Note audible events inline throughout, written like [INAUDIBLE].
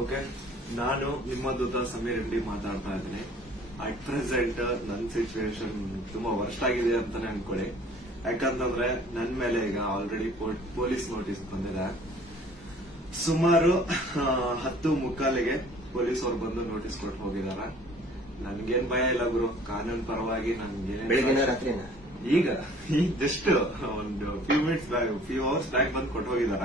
okay ನಾನು ನಿಮ್ಮ ದೂತ ಸಮೀರ್ ರೆಡ್ಡಿ ಮಾತಾಡ್ತಾ ಇದ್ದೀನಿ ಅಟ್ ಪ್ರೆಸೆಂಟ್ ನನ್ನ ಸಿಚುವೇಶನ್ ತುಂಬಾ ವರ್ಸ್ಟ್ ಆಗಿದೆ ಅಂತಾನೆ ಅನ್ಕೊಳ್ಳಿ ಯಾಕಂತಂದ್ರೆ ನನ್ ಮೇಲೆ ಈಗ ಆಲ್ರೆಡಿ ಪೊಲೀಸ್ ನೋಟಿಸ್ ಬಂದಿದೆ ಸುಮಾರು ಹತ್ತು ಮುಕ್ಕಾಲಿಗೆ ಪೊಲೀಸ್ ಅವ್ರು ಬಂದು ನೋಟಿಸ್ ಕೊಟ್ಟು ಹೋಗಿದಾರ ನನ್ಗೇನ್ ಭಯ ಇಲ್ಲ ಗುರು ಕಾನೂನು ಪರವಾಗಿ ನನ್ಗೆ ಈಗ [LAUGHS] ಈಗ ಜಸ್ಟ್ ಒಂದು few minutes few hours back ಬಂದು ಕೊಟ್ಟು ಹೋಗಿದಾರ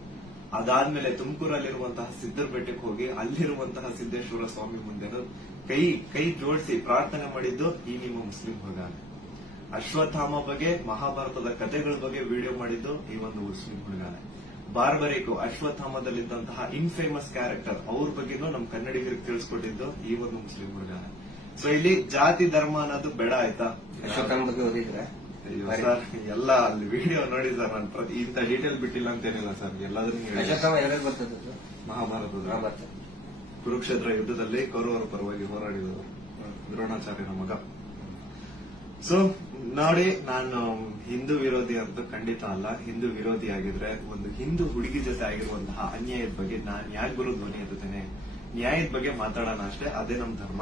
ಅದಾದ್ಮೇಲೆ ತುಮಕೂರಲ್ಲಿರುವಂತಹ ಸಿದ್ದರ ಬೆಟ್ಟಕ್ಕೆ ಹೋಗಿ ಅಲ್ಲಿರುವಂತಹ ಸಿದ್ದೇಶ್ವರ ಸ್ವಾಮಿ ಮುಂದೆ ಕೈ ಕೈ ಜೋಡಿಸಿ ಪ್ರಾರ್ಥನೆ ಮಾಡಿದ್ದು ಈ ನಿಮ್ಮ ಮುಸ್ಲಿಂ ಹುಡುಗಾನೆ ಅಶ್ವತ್ಥಾಮ ಬಗ್ಗೆ ಮಹಾಭಾರತದ ಕಥೆಗಳ ಬಗ್ಗೆ ವಿಡಿಯೋ ಮಾಡಿದ್ದು ಈ ಒಂದು ಮುಸ್ಲಿಂ ಹುಡುಗಾನೆ ಬಾರ್ಬರಿಕು ಅಶ್ವತ್ಥಾಮದಲ್ಲಿದ್ದಂತಹ ಇನ್ಫೇಮಸ್ ಕ್ಯಾರೆಕ್ಟರ್ ಅವ್ರ ಬಗ್ಗೆನೂ ನಮ್ಮ ಕನ್ನಡಿಗರಿಗೆ ತಿಳಿಸ್ಕೊಟ್ಟಿದ್ದು ಈ ಒಂದು ಮುಸ್ಲಿಂ ಹುಡುಗಾನೆ ಸೊ ಇಲ್ಲಿ ಜಾತಿ ಧರ್ಮ ಅನ್ನೋದು ಬೇಡ ಆಯ್ತಾ ಅಶ್ವತ್ಥಾಮ ಬಗ್ಗೆ ಓದಿದ್ರೆ ಎಲ್ಲ ಅಲ್ಲಿ ವಿಡಿಯೋ ನೋಡಿ ಸರ್ ನಾನು ಪ್ರತಿ ಇಂಥ ಡೀಟೇಲ್ ಬಿಟ್ಟಿಲ್ಲ ಅಂತೇನಿಲ್ಲ ಸರ್ ಎಲ್ಲಾದ್ರೂ ಮಹಾಭಾರತದ ಕುರುಕ್ಷೇತ್ರ ಯುದ್ಧದಲ್ಲಿ ಕೌರವರ ಪರವಾಗಿ ಹೋರಾಡಿದರು ದ್ರೋಣಾಚಾರ್ಯನ ಮಗ ಸೊ ನೋಡಿ ನಾನು ಹಿಂದೂ ವಿರೋಧಿ ಅಂತ ಖಂಡಿತ ಅಲ್ಲ ಹಿಂದೂ ವಿರೋಧಿ ಆಗಿದ್ರೆ ಒಂದು ಹಿಂದೂ ಹುಡುಗಿ ಜೊತೆ ಆಗಿರುವಂತಹ ಅನ್ಯಾಯದ ಬಗ್ಗೆ ನಾನು ಯಾಕೆ ಗುರು ಧ್ವನಿ ಎತ್ತೇನೆ ನ್ಯಾಯದ ಬಗ್ಗೆ ಮಾತಾಡೋಣ ಅಷ್ಟೇ ಅದೇ ನಮ್ಮ ಧರ್ಮ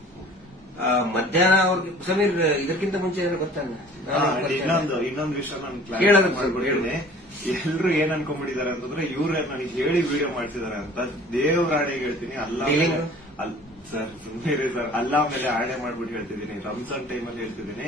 ಮಧ್ಯಾಹ್ನ ಅವ್ರಿಗೆ ಸಮೀರ್ ಇದಕ್ಕಿಂತ ಮುಂಚೆ ಏನೋ ಗೊತ್ತಾಗ ಇನ್ನೊಂದು ಇನ್ನೊಂದು ವಿಷಯ ನಾನು ಹೇಳಿದೆ ಎಲ್ರು ಏನ್ ಅನ್ಕೊಂಡ್ಬಿಟ್ಟಿದ್ದಾರೆ ಅಂತಂದ್ರೆ ಇವ್ರ ನನಗೆ ಹೇಳಿ ವಿಡಿಯೋ ಮಾಡ್ತಿದಾರೆ ಅಂತ ದೇವ್ರ ಆಡೆ ಹೇಳ್ತೀನಿ ಅಲ್ಲ ಸರ್ ಸರ್ ಅಲ್ಲ ಮೇಲೆ ಆಣೆ ಮಾಡ್ಬಿಟ್ಟು ಹೇಳ್ತಿದ್ದೀನಿ ರಂಜಾನ್ ಟೈಮಲ್ಲಿ ಹೇಳ್ತಿದ್ದೀನಿ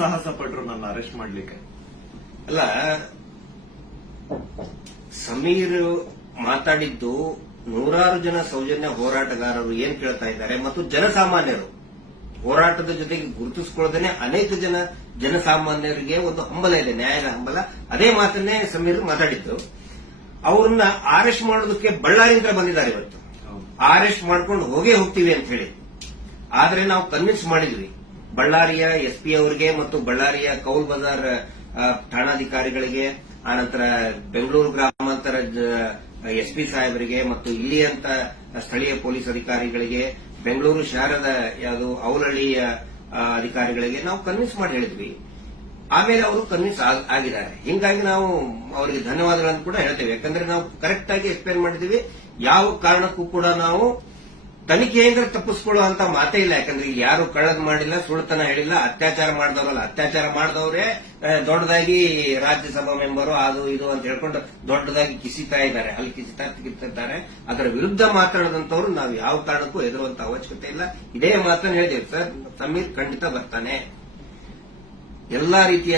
ಸಾಹಸ ಪಟ್ರು ನನ್ನ ಅರೆಸ್ಟ್ ಮಾಡ್ಲಿಕ್ಕೆ ಅಲ್ಲ ಸಮೀರ್ ಮಾತಾಡಿದ್ದು ನೂರಾರು ಜನ ಸೌಜನ್ಯ ಹೋರಾಟಗಾರರು ಏನ್ ಕೇಳ್ತಾ ಇದ್ದಾರೆ ಮತ್ತು ಜನಸಾಮಾನ್ಯರು ಹೋರಾಟದ ಜೊತೆಗೆ ಗುರುತಿಸಿಕೊಳ್ಳದೇನೆ ಅನೇಕ ಜನ ಜನಸಾಮಾನ್ಯರಿಗೆ ಒಂದು ಹಂಬಲ ಇದೆ ನ್ಯಾಯದ ಹಂಬಲ ಅದೇ ಮಾತನ್ನೇ ಸಮೀರ್ ಮಾತಾಡಿದ್ದು ಅವ್ರನ್ನ ಅರೆಸ್ಟ್ ಮಾಡೋದಕ್ಕೆ ಬಳ್ಳಾರಿಯಿಂದ ಬಂದಿದ್ದಾರೆ ಇವತ್ತು ಅರೆಸ್ಟ್ ಮಾಡ್ಕೊಂಡು ಹೋಗೇ ಹೋಗ್ತೀವಿ ಅಂತ ಹೇಳಿ ಆದ್ರೆ ನಾವು ಕನ್ವಿನ್ಸ್ ಮಾಡಿದ್ವಿ ಬಳ್ಳಾರಿಯ ಎಸ್ಪಿ ಅವರಿಗೆ ಮತ್ತು ಬಳ್ಳಾರಿಯ ಕೌಲ್ ಬಜಾರ್ ಠಾಣಾಧಿಕಾರಿಗಳಿಗೆ ಆನಂತರ ಬೆಂಗಳೂರು ಗ್ರಾಮಾಂತರ ಎಸ್ಪಿ ಸಾಹೇಬರಿಗೆ ಮತ್ತು ಇಲ್ಲಿಯಂತ ಸ್ಥಳೀಯ ಪೊಲೀಸ್ ಅಧಿಕಾರಿಗಳಿಗೆ ಬೆಂಗಳೂರು ಶಹರದ ಯಾವುದು ಅವಲಹಳ್ಳಿಯ ಅಧಿಕಾರಿಗಳಿಗೆ ನಾವು ಕನ್ವಿನ್ಸ್ ಮಾಡಿ ಹೇಳಿದ್ವಿ ಆಮೇಲೆ ಅವರು ಕನ್ವಿನ್ಸ್ ಆಗಿದ್ದಾರೆ ಹಿಂಗಾಗಿ ನಾವು ಅವರಿಗೆ ಧನ್ಯವಾದಗಳನ್ನು ಕೂಡ ಹೇಳ್ತೇವೆ ಯಾಕಂದ್ರೆ ನಾವು ಕರೆಕ್ಟ್ ಆಗಿ ಎಕ್ಸ್ಪ್ಲೇನ್ ಮಾಡಿದೀವಿ ಯಾವ ಕಾರಣಕ್ಕೂ ಕೂಡ ನಾವು ತನಿಖೆಯಿಂದ ತಪ್ಪಿಸ್ಕೊಳ್ಳುವಂತ ಅಂತ ಮಾತೇ ಇಲ್ಲ ಯಾಕಂದ್ರೆ ಯಾರು ಕಳ್ಳದ್ ಮಾಡಿಲ್ಲ ಸುಳ್ತನ ಹೇಳಿಲ್ಲ ಅತ್ಯಾಚಾರ ಮಾಡಿದವರಲ್ಲ ಅತ್ಯಾಚಾರ ಮಾಡಿದವರೇ ದೊಡ್ಡದಾಗಿ ರಾಜ್ಯಸಭಾ ಮೆಂಬರು ಅದು ಇದು ಅಂತ ಹೇಳ್ಕೊಂಡು ದೊಡ್ಡದಾಗಿ ಕಿಸಿತಾ ಇದ್ದಾರೆ ಅಲ್ಲಿ ಕಿಸಿತಾ ಕಿತ್ತಿದ್ದಾರೆ ಅದರ ವಿರುದ್ಧ ಮಾತಾಡದಂತವ್ರು ನಾವು ಯಾವ ಕಾರಣಕ್ಕೂ ಎದುರುವಂತ ಅವಶ್ಯಕತೆ ಇಲ್ಲ ಇದೇ ಮಾತನ್ನು ಹೇಳಿದೆ ಸರ್ ಸಮೀರ್ ಖಂಡಿತ ಬರ್ತಾನೆ ಎಲ್ಲಾ ರೀತಿಯ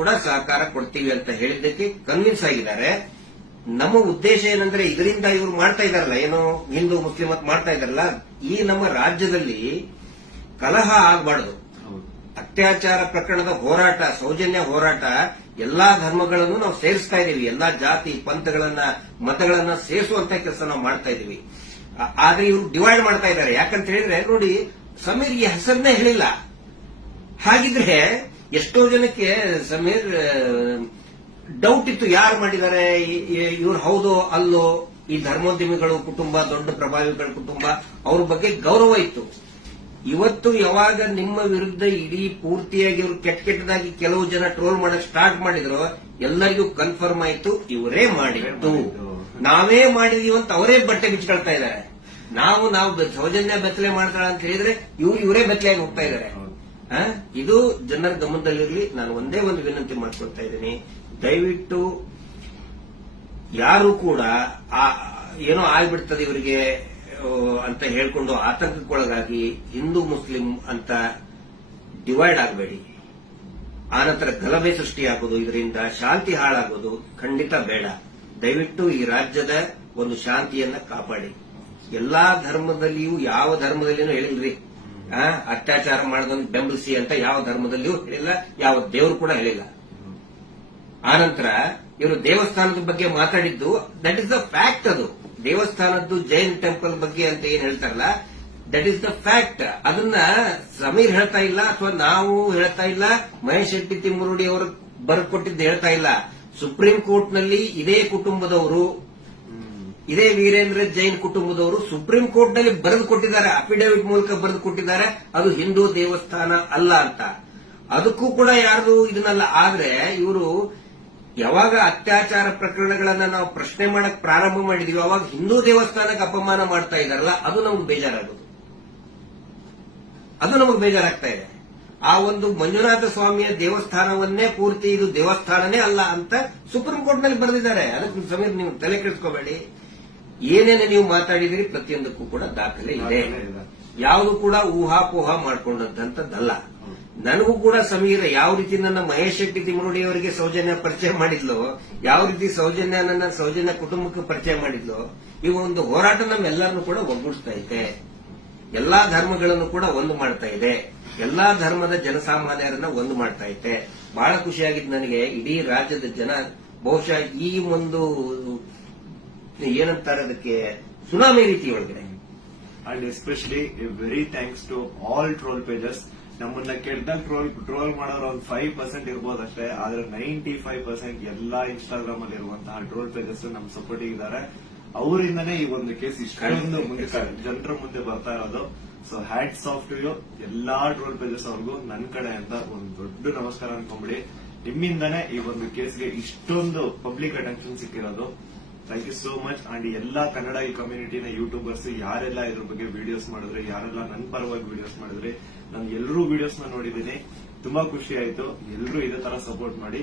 ಕೂಡ ಸಹಕಾರ ಕೊಡ್ತೀವಿ ಅಂತ ಹೇಳಿದ್ದಕ್ಕೆ ಕನ್ವಿನ್ಸ್ ಆಗಿದ್ದಾರೆ ನಮ್ಮ ಉದ್ದೇಶ ಏನಂದ್ರೆ ಇದರಿಂದ ಇವ್ರು ಮಾಡ್ತಾ ಇದಾರಲ್ಲ ಏನೋ ಹಿಂದೂ ಮುಸ್ಲಿಂ ಮಾಡ್ತಾ ಇದಾರಲ್ಲ ಈ ನಮ್ಮ ರಾಜ್ಯದಲ್ಲಿ ಕಲಹ ಆಗಬಾರ್ದು ಅತ್ಯಾಚಾರ ಪ್ರಕರಣದ ಹೋರಾಟ ಸೌಜನ್ಯ ಹೋರಾಟ ಎಲ್ಲಾ ಧರ್ಮಗಳನ್ನು ನಾವು ಸೇರಿಸ್ತಾ ಇದೀವಿ ಎಲ್ಲಾ ಜಾತಿ ಪಂಥಗಳನ್ನ ಮತಗಳನ್ನ ಸೇರಿಸುವಂತ ಕೆಲಸ ನಾವು ಮಾಡ್ತಾ ಇದೀವಿ ಆದ್ರೆ ಇವರು ಡಿವೈಡ್ ಮಾಡ್ತಾ ಇದ್ದಾರೆ ಯಾಕಂತ ಹೇಳಿದ್ರೆ ನೋಡಿ ಸಮೀರ್ ಈ ಹೆಸರನ್ನೇ ಹೇಳಿಲ್ಲ ಹಾಗಿದ್ರೆ ಎಷ್ಟೋ ಜನಕ್ಕೆ ಸಮೀರ್ ಡೌಟ್ ಇತ್ತು ಯಾರು ಮಾಡಿದ್ದಾರೆ ಇವ್ರು ಹೌದೋ ಅಲ್ಲೋ ಈ ಧರ್ಮೋದ್ಯಮಿಗಳು ಕುಟುಂಬ ದೊಡ್ಡ ಪ್ರಭಾವಿಗಳ ಕುಟುಂಬ ಅವ್ರ ಬಗ್ಗೆ ಗೌರವ ಇತ್ತು ಇವತ್ತು ಯಾವಾಗ ನಿಮ್ಮ ವಿರುದ್ಧ ಇಡೀ ಪೂರ್ತಿಯಾಗಿ ಇವರು ಕೆಟ್ಟ ಕೆಟ್ಟದಾಗಿ ಕೆಲವು ಜನ ಟ್ರೋಲ್ ಮಾಡಕ್ ಸ್ಟಾರ್ಟ್ ಮಾಡಿದ್ರು ಎಲ್ಲರಿಗೂ ಕನ್ಫರ್ಮ್ ಆಯ್ತು ಇವರೇ ಮಾಡಿದ್ದು ನಾವೇ ಮಾಡಿದೀವಿ ಅಂತ ಅವರೇ ಬಟ್ಟೆ ಬಿಚ್ಕೊಳ್ತಾ ಇದ್ದಾರೆ ನಾವು ನಾವು ಸೌಜನ್ಯ ಬೆತ್ತಲೆ ಮಾಡ್ತಾಳ ಅಂತ ಹೇಳಿದ್ರೆ ಇವ್ರು ಇವರೇ ಬೆತ್ತಲೆಯಾಗಿ ಹೋಗ್ತಾ ಇದ್ದಾರೆ ಇದು ಜನರ ಗಮನದಲ್ಲಿರಲಿ ನಾನು ಒಂದೇ ಒಂದು ವಿನಂತಿ ಮಾಡ್ಕೊಳ್ತಾ ಇದ್ದೀನಿ ದಯವಿಟ್ಟು ಯಾರು ಕೂಡ ಆ ಏನೋ ಆಗ್ಬಿಡ್ತದೆ ಇವರಿಗೆ ಅಂತ ಹೇಳಿಕೊಂಡು ಆತಂಕಕ್ಕೊಳಗಾಗಿ ಹಿಂದೂ ಮುಸ್ಲಿಂ ಅಂತ ಡಿವೈಡ್ ಆಗಬೇಡಿ ಆನಂತರ ಗಲಭೆ ಸೃಷ್ಟಿಯಾಗೋದು ಇದರಿಂದ ಶಾಂತಿ ಹಾಳಾಗೋದು ಖಂಡಿತ ಬೇಡ ದಯವಿಟ್ಟು ಈ ರಾಜ್ಯದ ಒಂದು ಶಾಂತಿಯನ್ನ ಕಾಪಾಡಿ ಎಲ್ಲಾ ಧರ್ಮದಲ್ಲಿಯೂ ಯಾವ ಧರ್ಮದಲ್ಲಿನೂ ಹೇಳಿಲ್ರಿ ಅತ್ಯಾಚಾರ ಮಾಡೋದನ್ನು ಬೆಂಬಲಿಸಿ ಅಂತ ಯಾವ ಧರ್ಮದಲ್ಲಿಯೂ ಹೇಳಿಲ್ಲ ಯಾವ ದೇವರು ಕೂಡ ಹೇಳಿಲ್ಲ ಆನಂತರ ಇವರು ದೇವಸ್ಥಾನದ ಬಗ್ಗೆ ಮಾತಾಡಿದ್ದು ದಟ್ ಇಸ್ ದ ಫ್ಯಾಕ್ಟ್ ಅದು ದೇವಸ್ಥಾನದ್ದು ಜೈನ್ ಟೆಂಪಲ್ ಬಗ್ಗೆ ಅಂತ ಏನ್ ಹೇಳ್ತಾರಲ್ಲ ದಟ್ ಇಸ್ ದ ಫ್ಯಾಕ್ಟ್ ಅದನ್ನ ಸಮೀರ್ ಹೇಳ್ತಾ ಇಲ್ಲ ಅಥವಾ ನಾವು ಹೇಳ್ತಾ ಇಲ್ಲ ಮಹೇಶ್ ಶೆಟ್ಟಿ ತಿಮ್ಮುರುಡಿ ಅವರು ಬರ್ಕೊಟ್ಟಿದ್ದು ಹೇಳ್ತಾ ಇಲ್ಲ ಸುಪ್ರೀಂ ಕೋರ್ಟ್ನಲ್ಲಿ ಇದೇ ಕುಟುಂಬದವರು ಇದೇ ವೀರೇಂದ್ರ ಜೈನ್ ಕುಟುಂಬದವರು ಸುಪ್ರೀಂ ಕೋರ್ಟ್ ನಲ್ಲಿ ಬರೆದು ಕೊಟ್ಟಿದ್ದಾರೆ ಅಫಿಡೇವಿಟ್ ಮೂಲಕ ಬರೆದು ಕೊಟ್ಟಿದ್ದಾರೆ ಅದು ಹಿಂದೂ ದೇವಸ್ಥಾನ ಅಲ್ಲ ಅಂತ ಅದಕ್ಕೂ ಕೂಡ ಯಾರು ಇದನ್ನಲ್ಲ ಆದ್ರೆ ಇವರು ಯಾವಾಗ ಅತ್ಯಾಚಾರ ಪ್ರಕರಣಗಳನ್ನ ನಾವು ಪ್ರಶ್ನೆ ಮಾಡಕ್ ಪ್ರಾರಂಭ ಮಾಡಿದೀವಿ ಅವಾಗ ಹಿಂದೂ ದೇವಸ್ಥಾನಕ್ಕೆ ಅಪಮಾನ ಮಾಡ್ತಾ ಇದಾರಲ್ಲ ಅದು ನಮ್ಗೆ ಬೇಜಾರಾಗೋದು ಅದು ನಮಗೆ ಬೇಜಾರಾಗ್ತಾ ಇದೆ ಆ ಒಂದು ಮಂಜುನಾಥ ಸ್ವಾಮಿಯ ದೇವಸ್ಥಾನವನ್ನೇ ಪೂರ್ತಿ ಇದು ದೇವಸ್ಥಾನನೇ ಅಲ್ಲ ಅಂತ ಸುಪ್ರೀಂ ಕೋರ್ಟ್ ನಲ್ಲಿ ಬರೆದಿದ್ದಾರೆ ಅದಕ್ಕೆ ಸಮೀರ್ ನೀವು ತಲೆ ಕೆಡಿಸ್ಕೋಬೇಡಿ ಏನೇನು ನೀವು ಮಾತಾಡಿದಿರಿ ಪ್ರತಿಯೊಂದಕ್ಕೂ ಕೂಡ ದಾಖಲೆ ಇದೆ ಯಾವುದು ಕೂಡ ಊಹಾಪೋಹ ಮಾಡಿಕೊಂಡಂತದ್ದಲ್ಲ ನನಗೂ ಕೂಡ ಸಮೀರ ಯಾವ ರೀತಿ ನನ್ನ ಮಹೇಶ್ ಶೆಟ್ಟಿ ತಿಮರುಡಿ ಅವರಿಗೆ ಸೌಜನ್ಯ ಪರಿಚಯ ಮಾಡಿದ್ಲು ಯಾವ ರೀತಿ ಸೌಜನ್ಯ ನನ್ನ ಸೌಜನ್ಯ ಕುಟುಂಬಕ್ಕೆ ಪರಿಚಯ ಮಾಡಿದ್ಲೋ ಈ ಒಂದು ಹೋರಾಟ ನಮ್ಮೆಲ್ಲರನ್ನು ಕೂಡ ಒಗ್ಗೂಡಿಸ್ತಾ ಇದೆ ಎಲ್ಲಾ ಧರ್ಮಗಳನ್ನು ಕೂಡ ಒಂದು ಮಾಡ್ತಾ ಇದೆ ಎಲ್ಲಾ ಧರ್ಮದ ಜನಸಾಮಾನ್ಯರನ್ನ ಒಂದು ಮಾಡ್ತಾ ಇದೆ ಬಹಳ ಖುಷಿಯಾಗಿದ್ದು ನನಗೆ ಇಡೀ ರಾಜ್ಯದ ಜನ ಬಹುಶಃ ಈ ಒಂದು ಏನಂತಾರೆ ಅದಕ್ಕೆ ಸುನಾಮಿ ರೀತಿ ಒಳಗಡೆ and especially very thanks to all troll pages ನಮ್ಮನ್ನ ಕೆಟ್ಟದಾಗ ಟ್ರೋಲ್ ಟ್ರೋಲ್ ಮಾಡೋರು ಒಂದು ಫೈವ್ ಪರ್ಸೆಂಟ್ ಇರ್ಬೋದಷ್ಟೇ ಆದ್ರೆ ನೈಂಟಿ ಫೈವ್ ಪರ್ಸೆಂಟ್ ಎಲ್ಲಾ ಇನ್ಸ್ಟಾಗ್ರಾಮ್ ಅಲ್ಲಿ ಇರುವಂತಹ ಟ್ರೋಲ್ ಪೇಜಸ್ ನಮ್ಮ ಸಪೋರ್ಟ್ ಇದ್ದಾರೆ ಅವರಿಂದನೇ ಈ ಒಂದು ಕೇಸ್ ಇಷ್ಟೊಂದು ಮುಂದೆ ಜನರ ಮುಂದೆ ಬರ್ತಾ ಇರೋದು so hats off to you ಎಲ್ಲಾ ಟ್ರೋಲ್ ಪೇಜಸ್ ಅವ್ರಿಗೂ ನನ್ನ ಅಂತ ಒಂದು ದೊಡ್ಡ ನಮಸ್ಕಾರ ಅನ್ಕೊಂಡ್ಬಿಡಿ ನಿಮ್ಮಿಂದನೇ ಈ ಒಂದು ಕೇಸ್ಗೆ ಇಷ್ಟೊಂದು ಪಬ್ಲಿಕ್ ಅಟೆನ್ಷನ್ ಸಿಕ್ಕಿರೋದು thank you so much and ಎಲ್ಲಾ ಕನ್ನಡ ಈ ಕಮ್ಯುನಿಟಿನ ಯೂಟ್ಯೂಬರ್ಸ್ ಯಾರೆಲ್ಲ ಇದ್ರ ಬಗ್ಗೆ ವಿಡಿಯೋಸ್ ಮಾಡಿದ್ರೆ ಯಾರೆಲ್ಲ ನನ್ನ ಪರವಾಗಿ ವಿಡಿಯೋಸ್ ಮಾಡಿದ್ರೆ ನಾನು ಎಲ್ಲರೂ ವಿಡಿಯೋಸ್ ನ ನೋಡಿದ್ದೀನಿ ತುಂಬಾ ಖುಷಿ ಆಯ್ತು ಎಲ್ಲರೂ ಇದೇ ತರ ಸಪೋರ್ಟ್ ಮಾಡಿ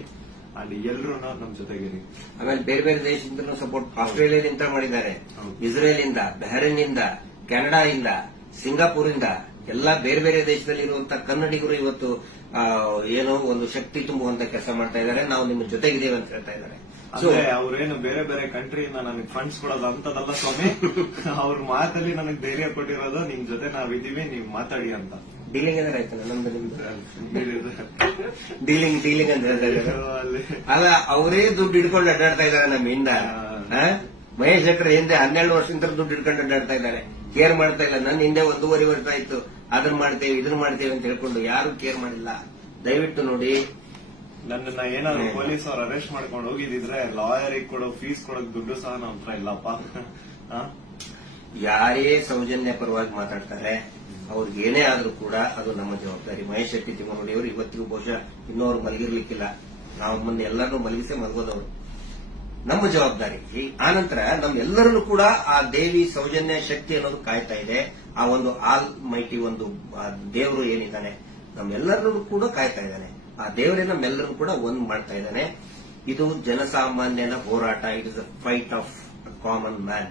ಅಲ್ಲಿ ಎಲ್ಲರೂ ನಮ್ ಜೊತೆಗಿರಿ ಆಮೇಲೆ ಬೇರೆ ಬೇರೆ ದೇಶದಿಂದ ಸಪೋರ್ಟ್ ಆಸ್ಟ್ರೇಲಿಯಾದಿಂದ ಮಾಡಿದ್ದಾರೆ ಇಸ್ರೇಲ್ ಇಂದ ಬೆಹರಿನ್ ಇಂದ ಕೆನಡಾ ಇಂದ ಸಿಂಗಾಪುರ್ ಇಂದ ಎಲ್ಲಾ ಬೇರೆ ಬೇರೆ ದೇಶದಲ್ಲಿ ಇರುವಂತಹ ಕನ್ನಡಿಗರು ಇವತ್ತು ಏನೋ ಒಂದು ಶಕ್ತಿ ತುಂಬುವಂತ ಕೆಲಸ ಮಾಡ್ತಾ ಇದ್ದಾರೆ ನಾವು ನಿಮ್ಮ ಜೊತೆಗಿದ್ದೇವೆ ಅಂತ ಹೇಳ್ತಾ ಇದ್ದಾರೆ ಅಂದ್ರೆ ಅವ್ರೇನು ಬೇರೆ ಬೇರೆ ಕಂಟ್ರಿಯಿಂದ ನನಗೆ ಫಂಡ್ಸ್ ಕೊಡೋದು ಅಂತದಲ್ಲ ಸ್ವಾಮಿ [LAUGHS] ಅವ್ರ ಮಾತಲ್ಲಿ ನನಗೆ ಧೈರ್ಯ ಕೊಟ್ಟಿರೋದು ನಿಮ್ ಜೊತೆ ನಾವ್ ಇದೀವಿ ನೀವ್ ಮಾತಾಡಿ ಅಂತ ಡೀಲಿಂಗ್ ನಮ್ದು ಡೀಲಿಂಗ್ ಡೀಲಿಂಗ್ ಅಂತ ಹೇಳ್ತಾರೆ ಅಲ್ಲ ಅವರೇ ದುಡ್ಡು ಹಿಡ್ಕೊಂಡು ಅಡ್ಡಾಡ್ತಾ ಇದಾರೆ ನಮ್ಮಿಂದ ಮಹೇಶ್ ಚಕ್ರ ಹಿಂದೆ ಹನ್ನೆರಡು ವರ್ಷದಿಂದ ದುಡ್ಡು ಹಿಡ್ಕೊಂಡು ಅಡ್ಡಾಡ್ತಾ ಇದ್ದಾರೆ ಕೇರ್ ಮಾಡ್ತಾ ಇಲ್ಲ ನನ್ನ ಹಿಂದೆ ಒಂದೂವರೆ ವರ್ಷ ಆಯ್ತು ಅದನ್ನ ಮಾಡ್ತೇವೆ ಇದನ್ನ ಮಾಡ್ತೇವೆ ಅಂತ ಹೇಳ್ಕೊಂಡು ಯಾರು ಕೇರ್ ಮಾಡಿಲ್ಲ ದಯವಿಟ್ಟು ನೋಡಿ ನನ್ನನ್ನ ಏನಾದ್ರು ಪೊಲೀಸ್ ಅವ್ರು ಅರೆಸ್ಟ್ ಮಾಡ್ಕೊಂಡು ಹೋಗಿದ್ರೆ ಲಾಯರ್ ಕೊಡೋ ಫೀಸ್ ಕೊಡೋಕ್ ದುಡ್ಡು ಸಹ ನಮ್ಮತ್ರ ಹತ್ರ ಇಲ್ಲಪ್ಪ ಯಾರೇ ಸೌಜನ್ಯ ಪರವಾಗಿ ಮಾತಾಡ್ತಾರೆ ಅವ್ರಿಗೆ ಏನೇ ಆದ್ರೂ ಕೂಡ ಅದು ನಮ್ಮ ಜವಾಬ್ದಾರಿ ಮಹೇಶ್ ಶೆಟ್ಟಿ ಅವರು ಇವತ್ತಿಗೂ ಬಹುಶಃ ಇನ್ನೂ ಮಲಗಿರ್ಲಿಕ್ಕಿಲ್ಲ ನಾವು ಮೊನ್ನೆ ಎಲ್ಲರನ್ನೂ ಮಲಗಿಸೇ ಮಲಗೋದವ್ರು ನಮ್ಮ ಜವಾಬ್ದಾರಿ ಆನಂತರ ನಮ್ಮೆಲ್ಲರನ್ನೂ ಕೂಡ ಆ ದೇವಿ ಸೌಜನ್ಯ ಶಕ್ತಿ ಅನ್ನೋದು ಕಾಯ್ತಾ ಇದೆ ಆ ಒಂದು ಆಲ್ ಮೈಟಿ ಒಂದು ದೇವರು ಏನಿದ್ದಾನೆ ನಮ್ಮೆಲ್ಲರನ್ನೂ ಕೂಡ ಕಾಯ್ತಾ ಇದ್ದಾನೆ ಆ ದೇವರೇ ನಮ್ಮೆಲ್ಲರೂ ಕೂಡ ಒಂದ್ ಮಾಡ್ತಾ ಇದ್ದಾನೆ ಇದು ಜನಸಾಮಾನ್ಯನ ಹೋರಾಟ it is a fight of common man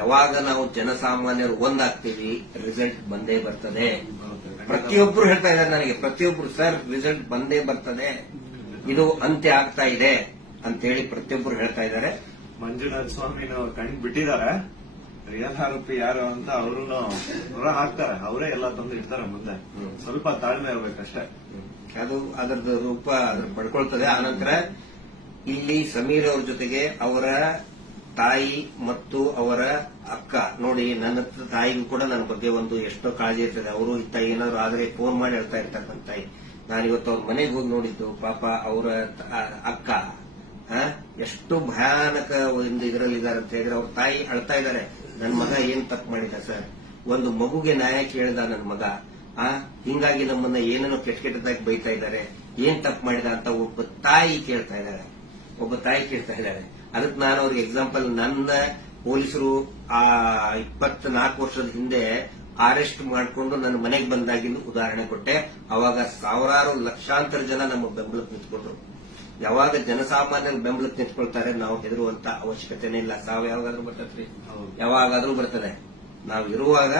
ಯಾವಾಗ ನಾವು ಜನಸಾಮಾನ್ಯರು ಒಂದಾಗ್ತೀವಿ ರಿಸಲ್ಟ್ ಬಂದೇ ಬರ್ತದೆ ಪ್ರತಿಯೊಬ್ರು ಹೇಳ್ತಾ ಇದ್ದಾರೆ ನನಗೆ ಪ್ರತಿಯೊಬ್ರು ಸರ್ ರಿಸಲ್ಟ್ ಬಂದೇ ಬರ್ತದೆ ಇದು ಅಂತ್ಯ ಆಗ್ತಾ ಇದೆ ಅಂತ ಹೇಳಿ ಪ್ರತಿಯೊಬ್ರು ಹೇಳ್ತಾ ಇದ್ದಾರೆ ಮಂಜುನಾಥ ಸ್ವಾಮಿ ಕಣ್ಣು ಬಿಟ್ಟಿದ್ದಾರೆ ರಿಯಲ್ ಆರೋಪಿ ಯಾರು ಅಂತ ಅವರು ಹಾಕ್ತಾರೆ ಅವರೇ ಎಲ್ಲ ತಂದು ಇಡ್ತಾರೆ ಮುಂದೆ ಸ್ವಲ್ಪ ತಾಳ್ಮೆ ಇರ್ಬೇಕಷ್ಟೇ ಅದು ಅದರದ ರೂಪ ಪಡ್ಕೊಳ್ತದೆ ಆನಂತರ ಇಲ್ಲಿ ಸಮೀರ್ ಅವ್ರ ಜೊತೆಗೆ ಅವರ ತಾಯಿ ಮತ್ತು ಅವರ ಅಕ್ಕ ನೋಡಿ ನನ್ನ ತಾಯಿಗೂ ಕೂಡ ನನ್ನ ಬಗ್ಗೆ ಒಂದು ಎಷ್ಟೋ ಕಾಳಜಿ ಇರ್ತದೆ ಅವರು ಇತ್ತ ಏನಾದ್ರು ಆದರೆ ಫೋನ್ ಮಾಡಿ ಹೇಳ್ತಾ ಇರ್ತಕ್ಕಂಥ ತಾಯಿ ನಾನಿವತ್ತು ಅವ್ರ ಮನೆಗೆ ಹೋಗಿ ನೋಡಿದ್ದು ಪಾಪ ಅವರ ಅಕ್ಕ ಎಷ್ಟು ಭಯಾನಕ ಒಂದು ಇದರಲ್ಲಿ ಅಂತ ಹೇಳಿದ್ರೆ ಅವ್ರ ತಾಯಿ ಅಳ್ತಾ ಇದ್ದಾರೆ ನನ್ನ ಮಗ ಏನ್ ತಪ್ಪು ಮಾಡಿದ ಸರ್ ಒಂದು ಮಗುಗೆ ನ್ಯಾಯ ಕೇಳಿದ ನನ್ನ ಮಗ ಆ ಹಿಂಗಾಗಿ ನಮ್ಮನ್ನ ಏನೇನೋ ಕೆಟ್ಟ ಕೆಟ್ಟದಾಗಿ ಬೈತಾ ಇದ್ದಾರೆ ಏನ್ ತಪ್ಪು ಮಾಡಿದ ಅಂತ ಒಬ್ಬ ತಾಯಿ ಕೇಳ್ತಾ ಇದ್ದಾರೆ ಒಬ್ಬ ತಾಯಿ ಕೇಳ್ತಾ ಇದ್ದಾರೆ ಅದಕ್ಕೆ ನಾನು ಅವ್ರಿಗೆ ಎಕ್ಸಾಂಪಲ್ ನನ್ನ ಪೊಲೀಸರು ಆ ಇಪ್ಪತ್ನಾಲ್ಕು ವರ್ಷದ ಹಿಂದೆ ಅರೆಸ್ಟ್ ಮಾಡಿಕೊಂಡು ನನ್ನ ಮನೆಗೆ ಬಂದಾಗಿಂದು ಉದಾಹರಣೆ ಕೊಟ್ಟೆ ಅವಾಗ ಸಾವಿರಾರು ಲಕ್ಷಾಂತರ ಜನ ನಮ್ಮ ಬೆಂಬಲಕ್ಕೆ ನಿಂತ್ಕೊಂಡ್ರು ಯಾವಾಗ ಜನಸಾಮಾನ್ಯರು ಬೆಂಬಲಕ್ಕೆ ನಿಂತ್ಕೊಳ್ತಾರೆ ನಾವು ಹೆದರುವಂತ ಅವಶ್ಯಕತೆನೇ ಇಲ್ಲ ಸಾವು ಯಾವಾಗಾದ್ರೂ ಬರ್ತದ್ರಿ ಯಾವಾಗಾದ್ರೂ ಬರ್ತದೆ ನಾವು ಇರುವಾಗ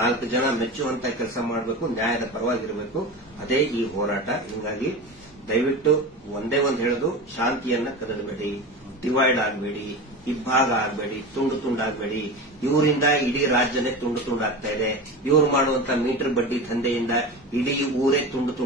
ನಾಲ್ಕು ಜನ ಮೆಚ್ಚುವಂತ ಕೆಲಸ ಮಾಡಬೇಕು ನ್ಯಾಯದ ಪರವಾಗಿರಬೇಕು ಅದೇ ಈ ಹೋರಾಟ ಹಿಂಗಾಗಿ ದಯವಿಟ್ಟು ಒಂದೇ ಒಂದು ಹೇಳುದು ಶಾಂತಿಯನ್ನ ಕದಡಬೇಡಿ ಡಿವೈಡ್ ಆಗಬೇಡಿ ಇಬ್ಬಾಗ ಆಗಬೇಡಿ ತುಂಡು ತುಂಡಾಗಬೇಡಿ ಇವರಿಂದ ಇಡೀ ರಾಜ್ಯನೇ ತುಂಡು ತುಂಡಾಗ್ತಾ ಇದೆ ಇವರು ಮಾಡುವಂತ ಮೀಟರ್ ಬಡ್ಡಿ ದಂಧೆಯಿಂದ ಇಡೀ ಊರೇ ತುಂಡು ತುಂಡು